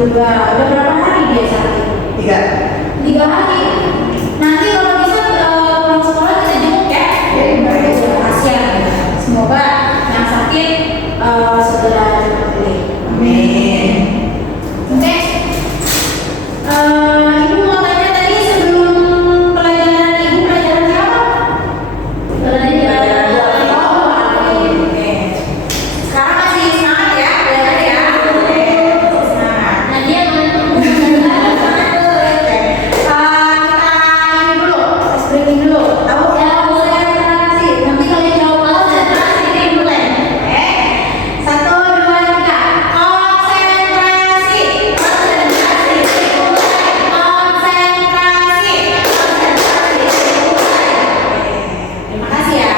juga. Udah berapa hari dia sakit? 3 hari. Nanti kalau bisa pulang sekolah kita jenguk ya. Kasihan. Semoga yang sakit segera pulih. Amin. Oke. Ibu mau tanya tadi sebelum pelajaran ibu pelajaran siapa? Pelajaran oke. Sekarang masih semangat ya, belajar ya. Semangat. Nanti yang breaking dulu. Tahu ya, konsentrasi. Nanti kalian jawab konsentrasi di mulai. Oke. 1, 2, 3. Konsentrasi. Konsentrasi. Konsentrasi. Terima kasih ya.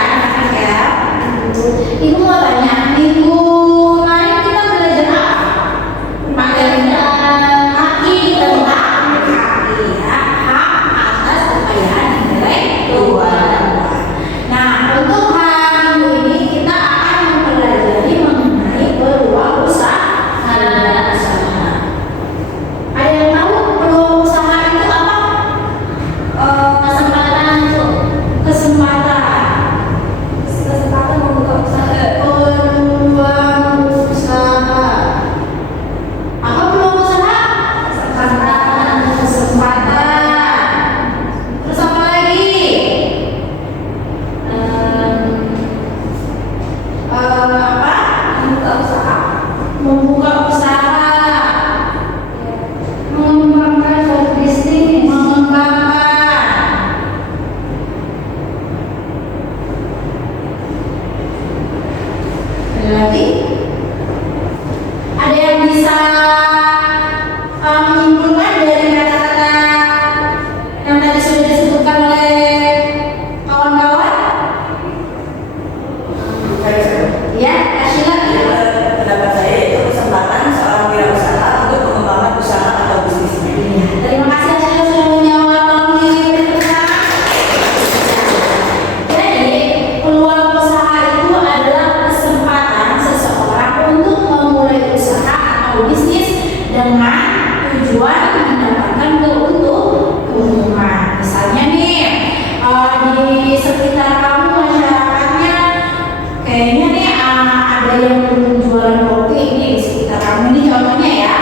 Ibu mau tanya, minggu kemarin kita belajar apa? Materi kaki tentang kaki ya, hak atas kekayaan nilai 2. Nah, untuk hari ini kita akan mempelajari mengenai peluang usaha. Ada yang tahu peluang usaha itu apa? Kesempatan membuka usaha. Peluang usaha. Apa peluang usaha? Kesempatan. Terus apa lagi? Apa? Membuka usaha. Mengembangkan suatu bisnis. Ada lagi? Ada yang bisa menyimpulkan dari kata-kata yang tadi sudah disebutkan oleh kawan-kawan? Ya, Ashila. Pendapat saya itu kesempatan seorang wirausaha untuk mengembangkan usaha atau bisnisnya. Terima kasih Ashila sudah menjawab. Tolong diberi tepuk tangan. Jadi, peluang usaha itu adalah kesempatan seseorang untuk memulai usaha atau bisnis dengan tujuan mendapatkan keuntungan. Misalnya nih, di sekitar kamu masyarakatnya kayaknya nih ada yang jualan kopi ini di sekitar kamu, ini contohnya ya.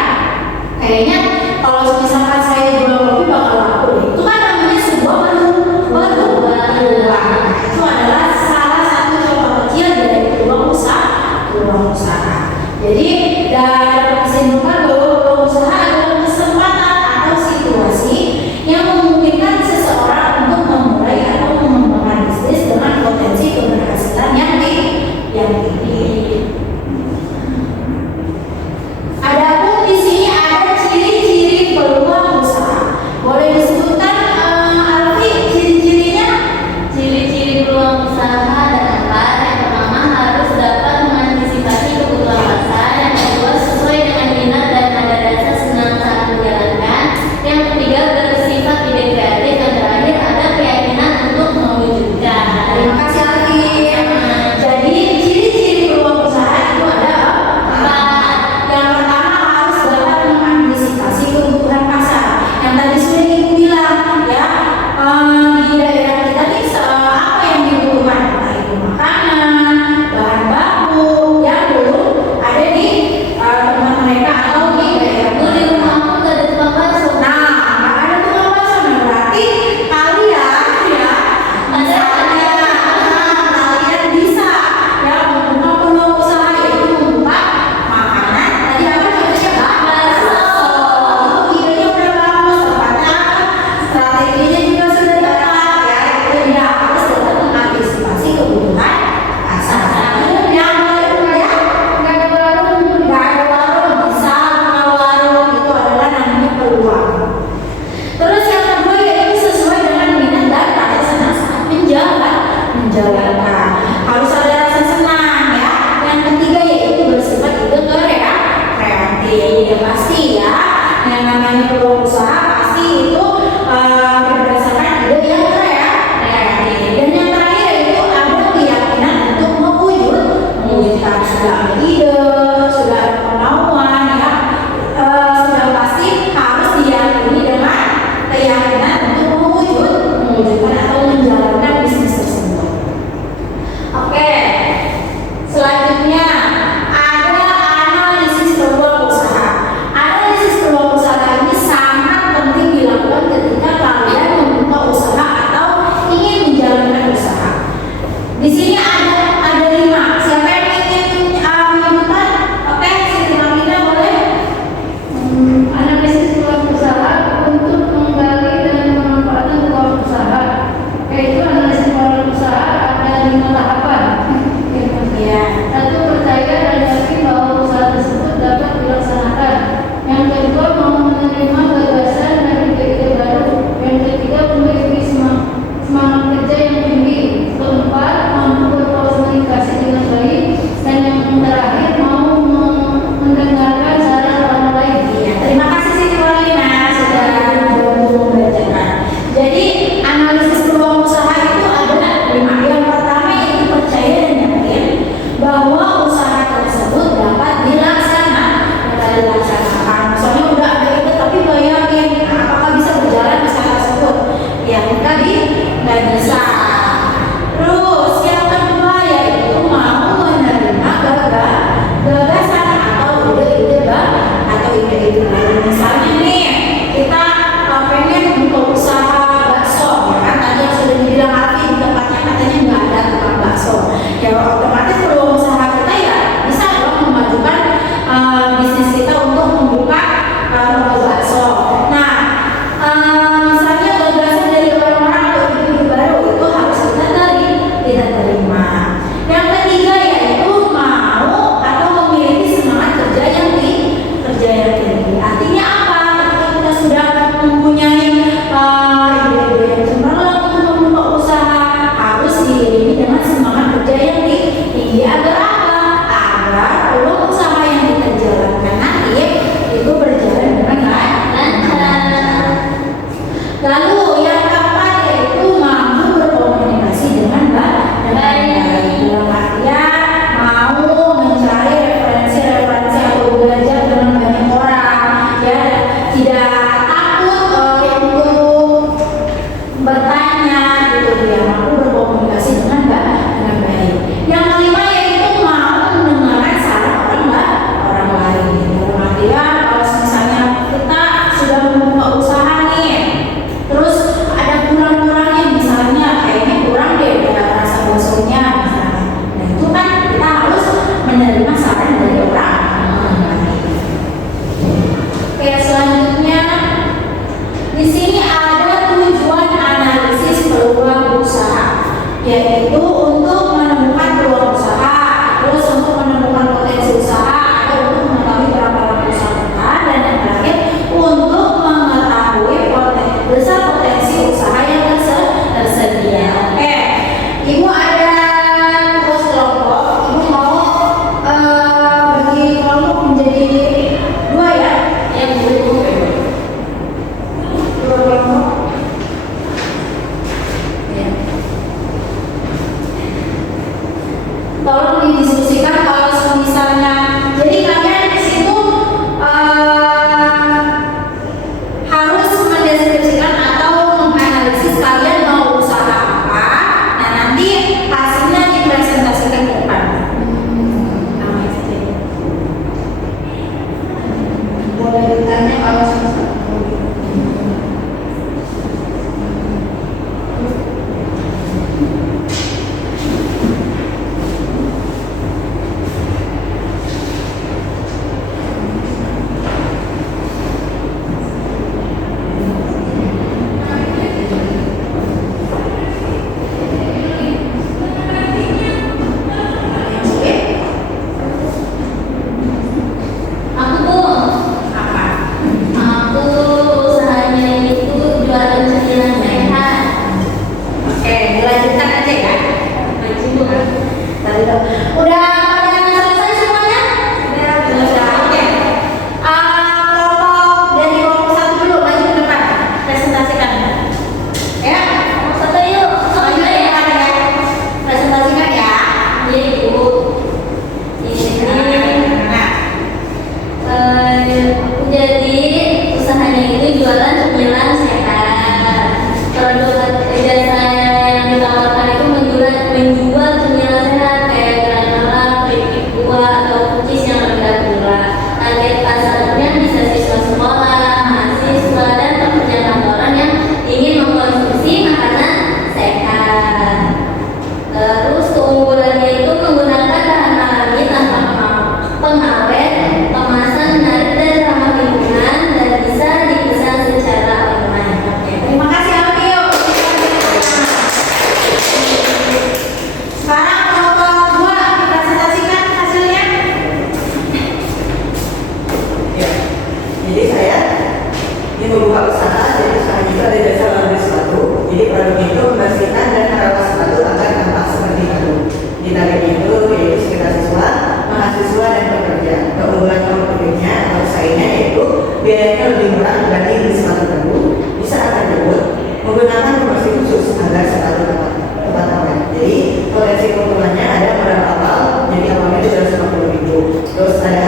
Kayaknya kalau misalkan saya jual kopi bakal laku deh. Itu kan namanya sebuah peluang. Itu adalah salah satu contoh kecil dari peluang usaha. Jadi dapat disimpulkan bahwa peluang usaha adalah kesempatan atau situasi yang memungkinkan seseorang untuk memulai atau mengembangkan bisnis dengan potensi keberhasilan yang tinggi. Adapun di sini ada ciri-ciri peluang usaha. Boleh disebutkan Alfi ciri-cirinya? Ciri-ciri peluang usaha ada 4. Yang pertama harus dapat mengantisipasi kebutuhan pasar. Yang kedua sesuai dengan minat dan ada rasa senang saat menjalankan. Yang ketiga bersifat ide kreatif. Yang terakhir ada keyakinan untuk mewujudkan. Terima kasih Alfi. Jadi ciri-ciri peluang usaha itu ada 4. Yang pertama harus dapat mengantisipasi kebutuhan pasar. Yang tadi sudah Ibu bilang ya, di daerah kita nih apa yang dibutuhkan? Entah itu makanan, bahan baku yang belum ada di tempat mereka atau di daerah Aku di rumahku gak ada tukang bakso. Nah, nggak ada tukang bakso. Nah, berarti kalian ya misalnya kalian bisa ya membuka peluang usaha yaitu membuka makanan. Tadi apa contohnya bakso. Itu idenya udah bagus, tempatnya strateginya juga sudah tepat ya. Itu dia harus dapat mengantisipasi kebutuhan pasar. Yang kedua ya, nggak ada warung bisa buka warung, itu adalah namanya peluang. Terus yang kedua yaitu sesuai dengan minat dan rasa senang saat menjalankan. Harus ada rasa senang ya. Yang ketiga yaitu bersifat ide kreatif. Ya pasti ya. Yang namanya peluang usaha pasti itu berdasarkan ide yang kreatif. Dan yang terakhir yaitu ada keyakinan untuk mewujudkan. Sudah ada ide, sudah ada kemauan ya, sudah dilaksanakan. Misalnya udah ada ide tapi bayangin, nah, apakah bisa berjalan usaha tersebut? Ya tadi nggak bisa. Terus yang kedua yaitu mau menerima gagasan atau ide-ide atau ide-ide baru. Misalnya nih kita pengen buka usaha bakso, ya kan tadi yang sudah dibilang Alfi di tempatnya katanya nggak ada tukang bakso. Ya otomatis peluang usaha kita ya bisa dong memajukan bisnis kita untuk membuka toko bakso. Nah, misalnya gagasan dari orang-orang atau ide-ide baru itu harus kita terima. Yang ketiga yaitu mau atau memiliki semangat kerja yang tinggi. Artinya apa? Ketika kita sudah mempunyai ide-ide yang cemerlang untuk membuka usaha, harus diiringi dengan semangat kerja yang tinggi. Agar apa? Agar peluang usaha yang kita jalankan nanti itu berjalan dengan lancar. Lalu yang keempat yaitu mampu berkomunikasi dengan baik. Dalam artian mau mencari referensi atau belajar dengan banyak orang, ya tidak takut untuk bertanya gitu, dia mampu berkomunikasi dengan baik. Yang kelima yaitu mau mendengarkan saran orang lain. Dalam artian kalau misalnya kita sudah membuka usaha nih, terus ada kurang-kurangnya, misalnya kayaknya kurang deh rasa baksonya misalnya. Nah itu kan kita harus menerima saran dari orang lain. Oke, selanjutnya di sini ada tujuan analisis peluang usaha, yaitu untuk menemukan peluang usaha, terus untuk menemukan potensi usaha, atau untuk mengetahui berapa laku usaha kita, dan yang terakhir untuk mengetahui besar potensi usaha yang tersedia. Oke, Ibu ada tugas kelompok. Ibu mau bagi kelompok menjadi dua ya? Yang Ibu dua kelompok. Ya. Tolong didiskusikan kalau misalnya, jadi kalian di situ harus mendeskripsikan atau menganalisis kalian mau usaha apa. Nah nanti hasilnya dipresentasikan ke depan. Boleh ditanya kalau selesai. potensi keuntungannya ada modal awal, jadi awalnya itu 250.000, terus ada